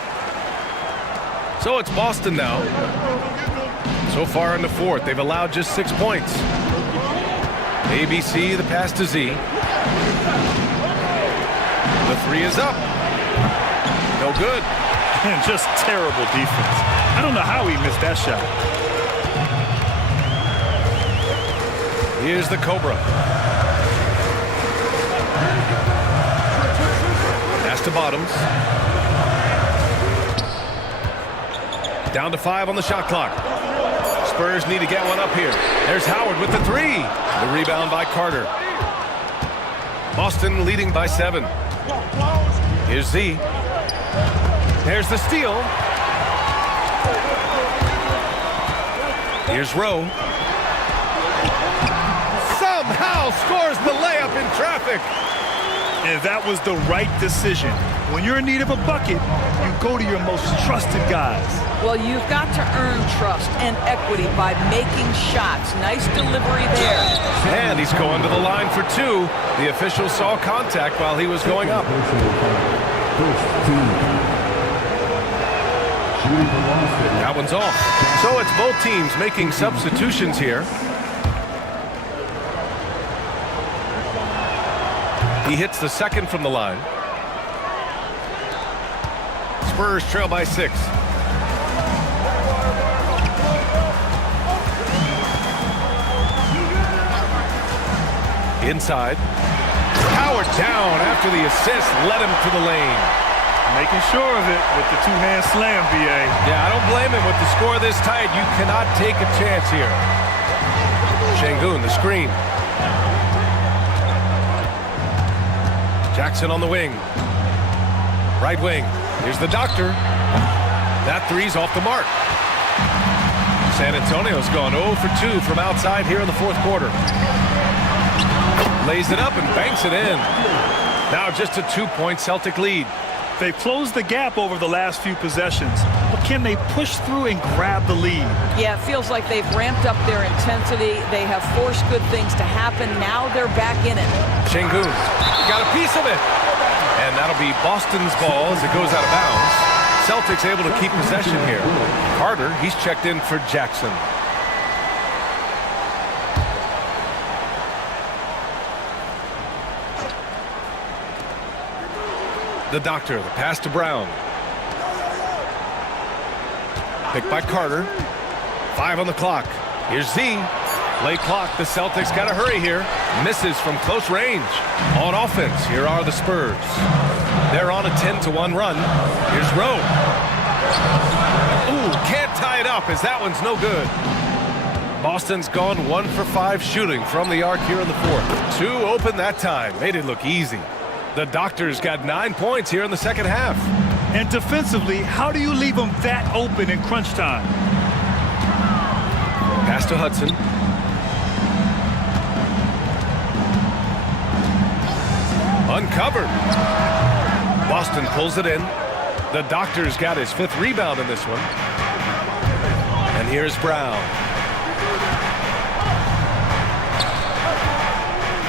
So it's Boston now. So far in the fourth, they've allowed just 6 points. ABC, the pass to Z. The 3 is up. No good. And just terrible defense. I don't know how he missed that shot. Here's the Cobra. Pass to Bottoms. Down to 5 on the shot clock. Spurs need to get one up here. There's Howard with the 3. The rebound by Carter. Boston leading by 7. Here's Z. There's the steal. Here's Rowe. Somehow scores the layup in traffic. And that was the right decision. When you're in need of a bucket, you go to your most trusted guys. Well, you've got to earn trust and equity by making shots. Nice delivery there. And he's going to the line for 2. The official saw contact while he was going up. That one's off. So it's both teams making substitutions here. He hits the second from the line. Spurs trail by 6. Inside. Howard down after the assist led him to the lane. Making sure of it with the two-hand slam, B.A. Yeah, I don't blame him. With the score this tight, you cannot take a chance here. Şengün, the screen. Jackson on the wing. Right wing. Here's the doctor. That 3's off the mark. San Antonio's gone 0 for 2 from outside here in the fourth quarter. Lays it up and banks it in. Now just a 2-point Celtic lead. They've closed the gap over the last few possessions, but can they push through and grab the lead? Yeah, it feels like they've ramped up their intensity. They have forced good things to happen. Now they're back in it. Şengün got a piece of it. And that'll be Boston's ball as it goes out of bounds. Celtics able to keep possession here. Carter, he's checked in for Jackson. The doctor, the pass to Brown. Picked by Carter. 5 on the clock. Here's Z. Late clock. The Celtics got to hurry here. Misses from close range. On offense, here are the Spurs. They're on a 10-1 run. Here's Rowe. Ooh, can't tie it up as that one's no good. Boston's gone 1 for 5 shooting from the arc here in the fourth. 2 open that time. Made it look easy. The Doctor's got 9 points here in the second half. And defensively, how do you leave them that open in crunch time? Pass to Hudson. Uncovered. Boston pulls it in. The Doctor's got his 5th rebound in this one. And here's Brown.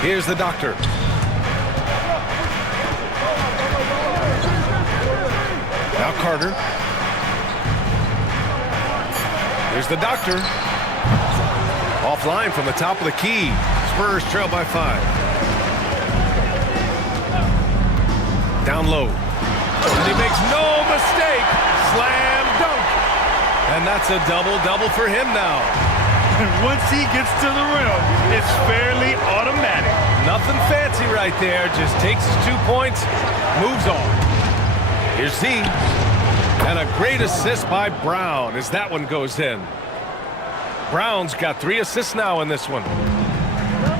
Here's the Doctor. Now Carter. Here's the Doctor. Offline from the top of the key. Spurs trail by 5. Down low. And he makes no mistake. Slam dunk. And that's a double-double for him now. And once he gets to the rim, it's fairly automatic. Nothing fancy right there. Just takes his 2 points, moves on. Here's Z. And a great assist by Brown as that one goes in. Brown's got 3 assists now in this one.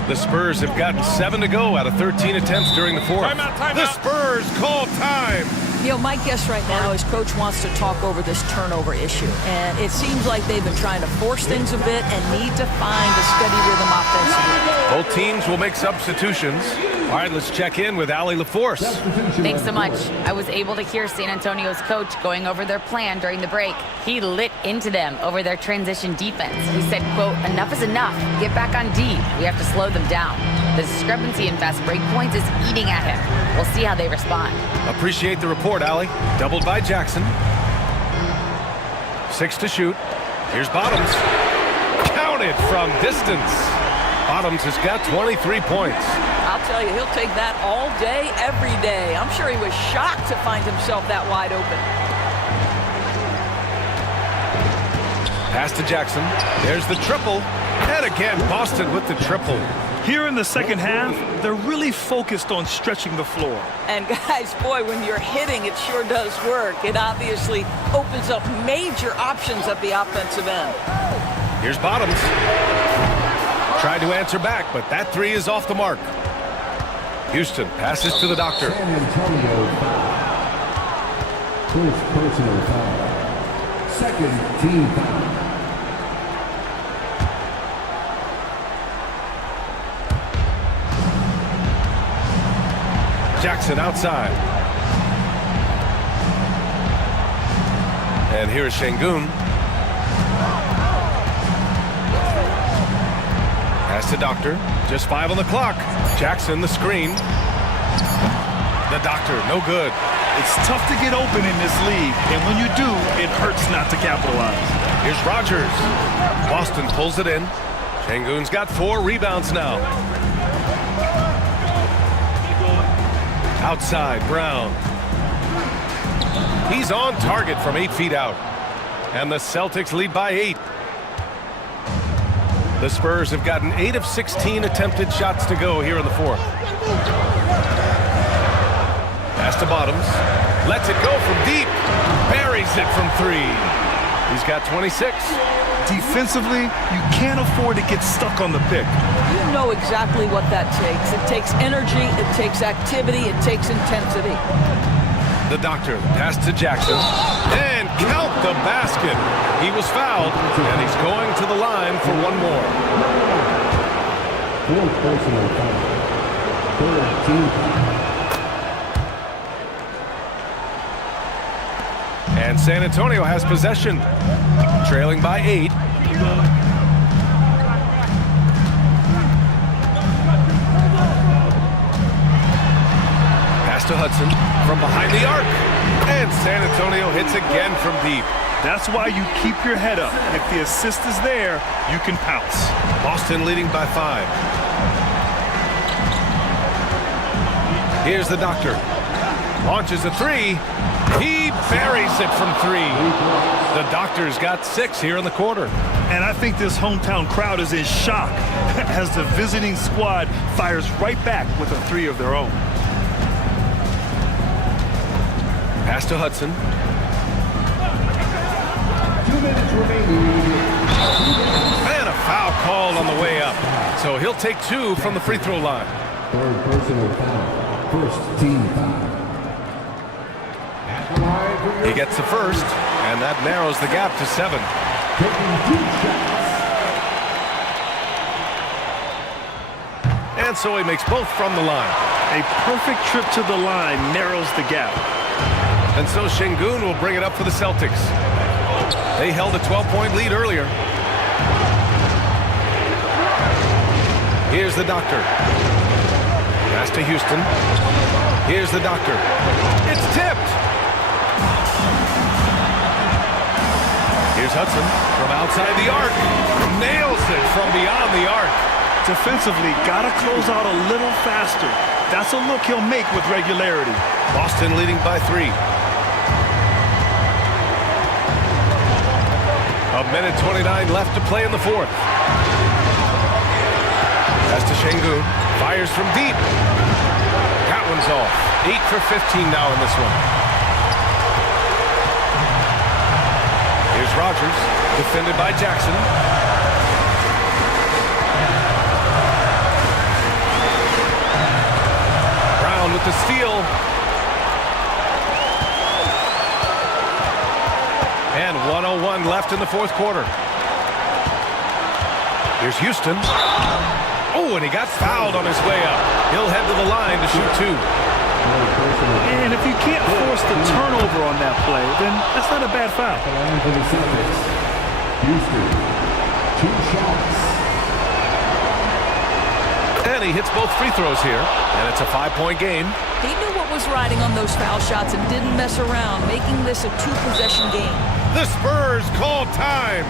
The Spurs have gotten 7 to go out of 13 attempts during the 4th. The Spurs call time. You know, my guess right now is Coach wants to talk over this turnover issue. And it seems like they've been trying to force things a bit and need to find a steady rhythm offensively. Both teams will make substitutions. All right, let's check in with Allie LaForce. Thanks so much. I was able to hear San Antonio's coach going over their plan during the break. He lit into them over their transition defense. He said, quote, "Enough is enough. Get back on D. We have to slow them down." The discrepancy in fast break points is eating at him. We'll see how they respond. Appreciate the report, Allie. Doubled by Jackson. 6 to shoot. Here's Bottoms. Counted from distance. Bottoms has got 23 points. I'll tell you, he'll take that all day, every day. I'm sure he was shocked to find himself that wide open. Pass to Jackson. There's the triple. And again, Boston with the triple. Here in the second half, they're really focused on stretching the floor. And guys, boy, when you're hitting, it sure does work. It obviously opens up major options at the offensive end. Here's Bottoms. Tried to answer back, but that 3 is off the mark. Houston passes to the Doctor. San Antonio foul. First personal foul. Second team foul. Jackson outside. And here's Şengün. Pass to Doctor. Just 5 on the clock. Jackson, the screen. The Doctor, no good. It's tough to get open in this league, and when you do, it hurts not to capitalize. Here's Rogers. Boston pulls it in. Şengün's got 4 rebounds now. Outside, Brown. He's on target from 8 feet out. And the Celtics lead by 8. The Spurs have gotten 8 of 16 attempted shots to go here in the 4th. Pass to Bottoms. Lets it go from deep. Buries it from 3. He's got 26. Defensively, you can't afford to get stuck on the pick. You know exactly what that takes. It takes energy, it takes activity, it takes intensity. The Doctor, pass to Jackson. And count the basket. He was fouled, and he's going to the line for 1 more. Fourth personal foul. Third team foul. And San Antonio has possession, trailing by 8. Pass to Hudson from behind the arc. And San Antonio hits again from deep. That's why you keep your head up. If the assist is there, you can pounce. Boston leading by 5. Here's the Doctor. Launches a 3. He buries it from 3. The Doctor's got 6 here in the quarter. And I think this hometown crowd is in shock as the visiting squad fires right back with a 3 of their own. Pass to Hudson. 2 minutes remaining. And a foul called on the way up. So he'll take 2 from the free throw line. Third personal foul. First team foul. He gets the first, and that narrows the gap to 7. Taking 2 shots. And And so he makes both from the line. A perfect trip to the line narrows the gap. And so Şengün will bring it up for the Celtics. They held a 12-point lead earlier. Here's the doctor. Pass to Houston. Here's the doctor. It's tipped. Here's Hudson from outside the arc. Nails it from beyond the arc. Defensively, gotta close out a little faster. That's a look he'll make with regularity. Boston leading by 3. A minute 29 left to play in the fourth. Pass to Şengün. Fires from deep. That one's off. 8 for 15 now in this one. Here's Rogers, defended by Jackson. Brown with the steal. And 1:01 left in the fourth quarter. Here's Houston. Oh, and he got fouled on his way up. He'll head to the line to shoot 2. And if you can't force the turnover on that play, then that's not a bad foul. For the Celtics, Houston, 2 shots. And he hits both free throws here. And it's a 5-point game. He knew what was riding on those foul shots and didn't mess around, making this a 2-possession game. The Spurs call time.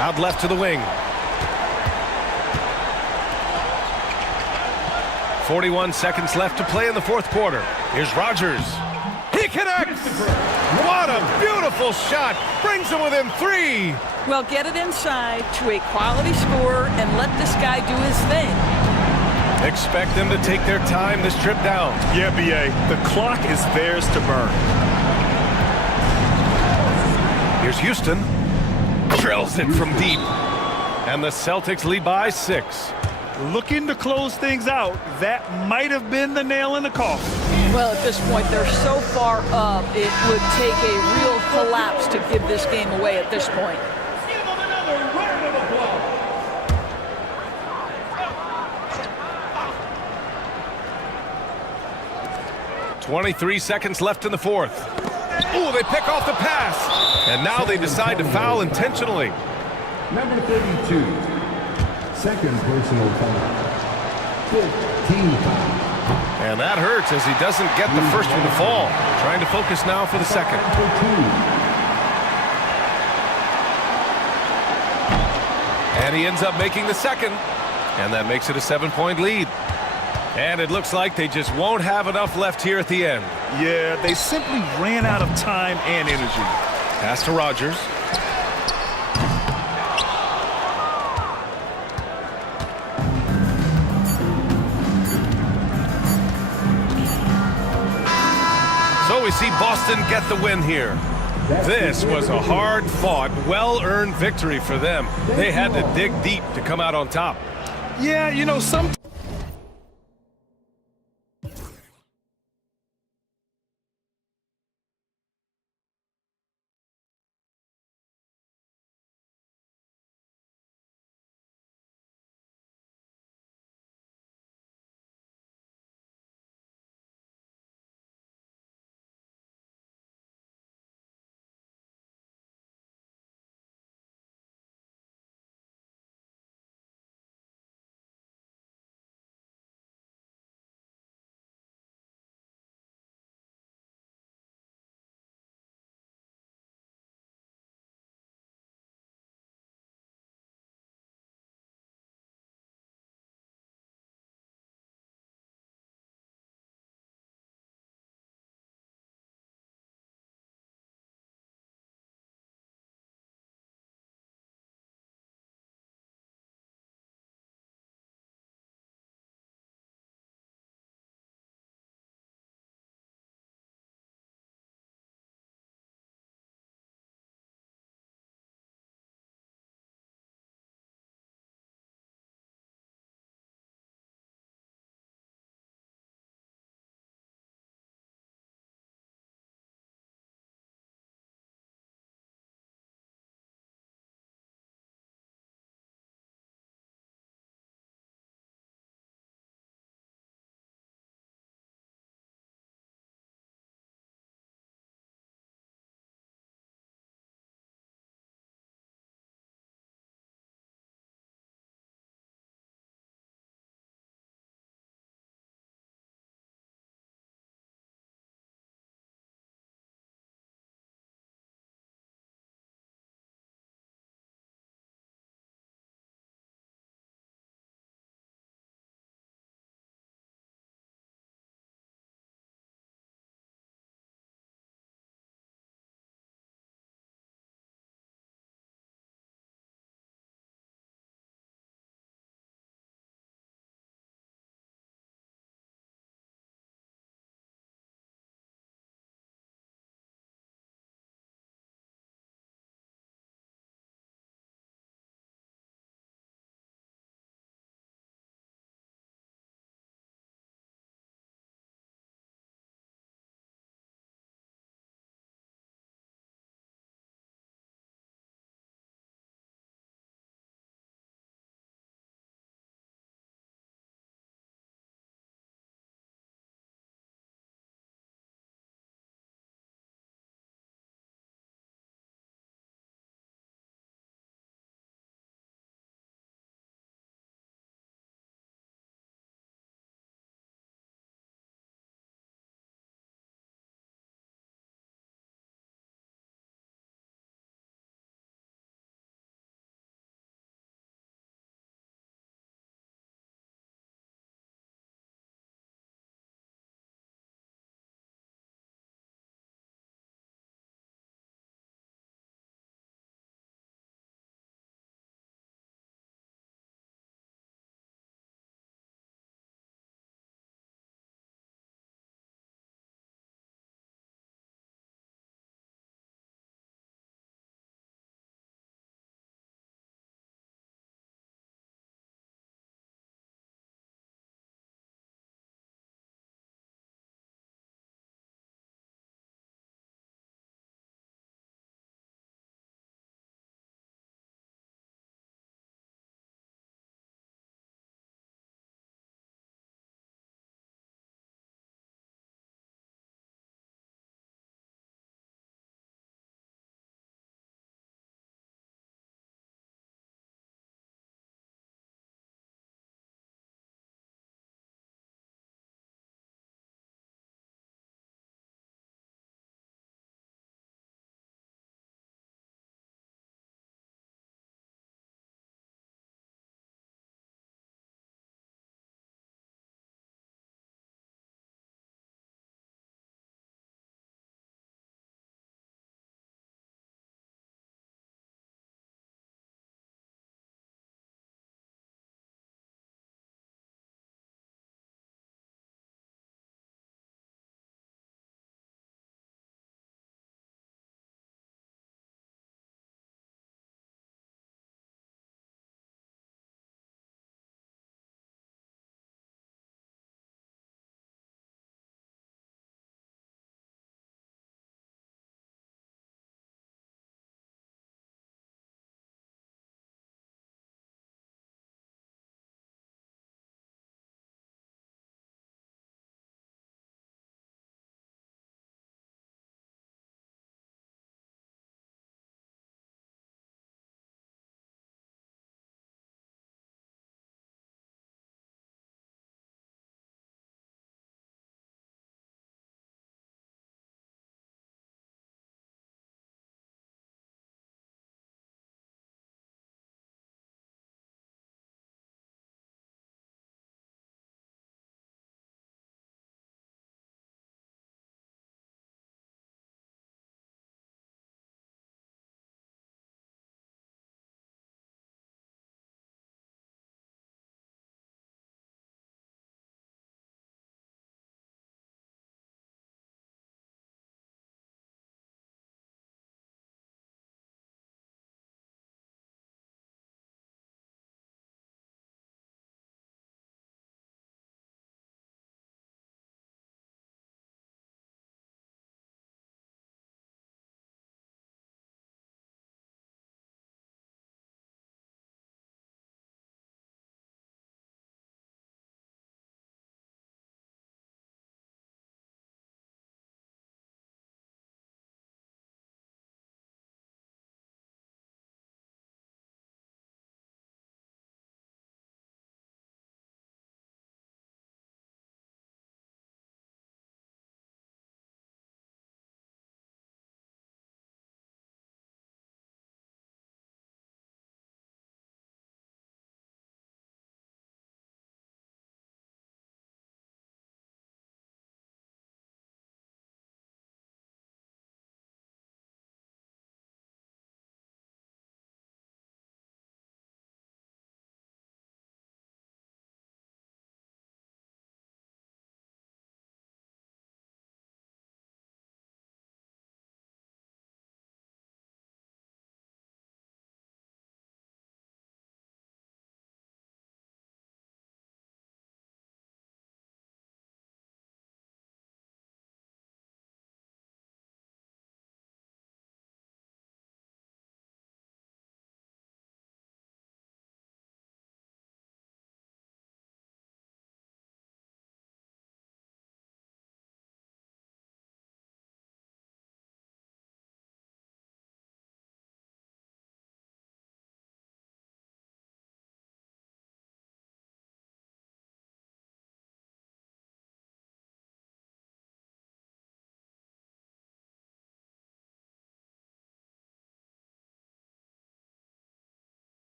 Out left to the wing. 41 seconds left to play in the fourth quarter. Here's Rogers. He connects! What a beautiful shot! Brings him within 3! Well, get it inside to a quality scorer and let this guy do his thing. Expect them to take their time this trip down. Yeah, B.A., the clock is theirs to burn. Here's Houston. Drills it from deep. And the Celtics lead by 6. Looking to close things out. That might have been the nail in the coffin. Well, at this point, they're so far up, it would take a real collapse to give this game away at this point. 23 seconds left in the fourth. Oh, they pick off the pass. And now they decide to foul intentionally. Number 32, second personal foul. 15 foul. And that hurts as he doesn't get the first one to fall. Trying to focus now for the second. And he ends up making the second. And that makes it a 7-point lead. And it looks like they just won't have enough left here at the end. Yeah, they simply ran out of time and energy. Pass to Rogers. So we see Boston get the win here. This was a hard-fought, well-earned victory for them. They had to dig deep to come out on top. Yeah, you know, some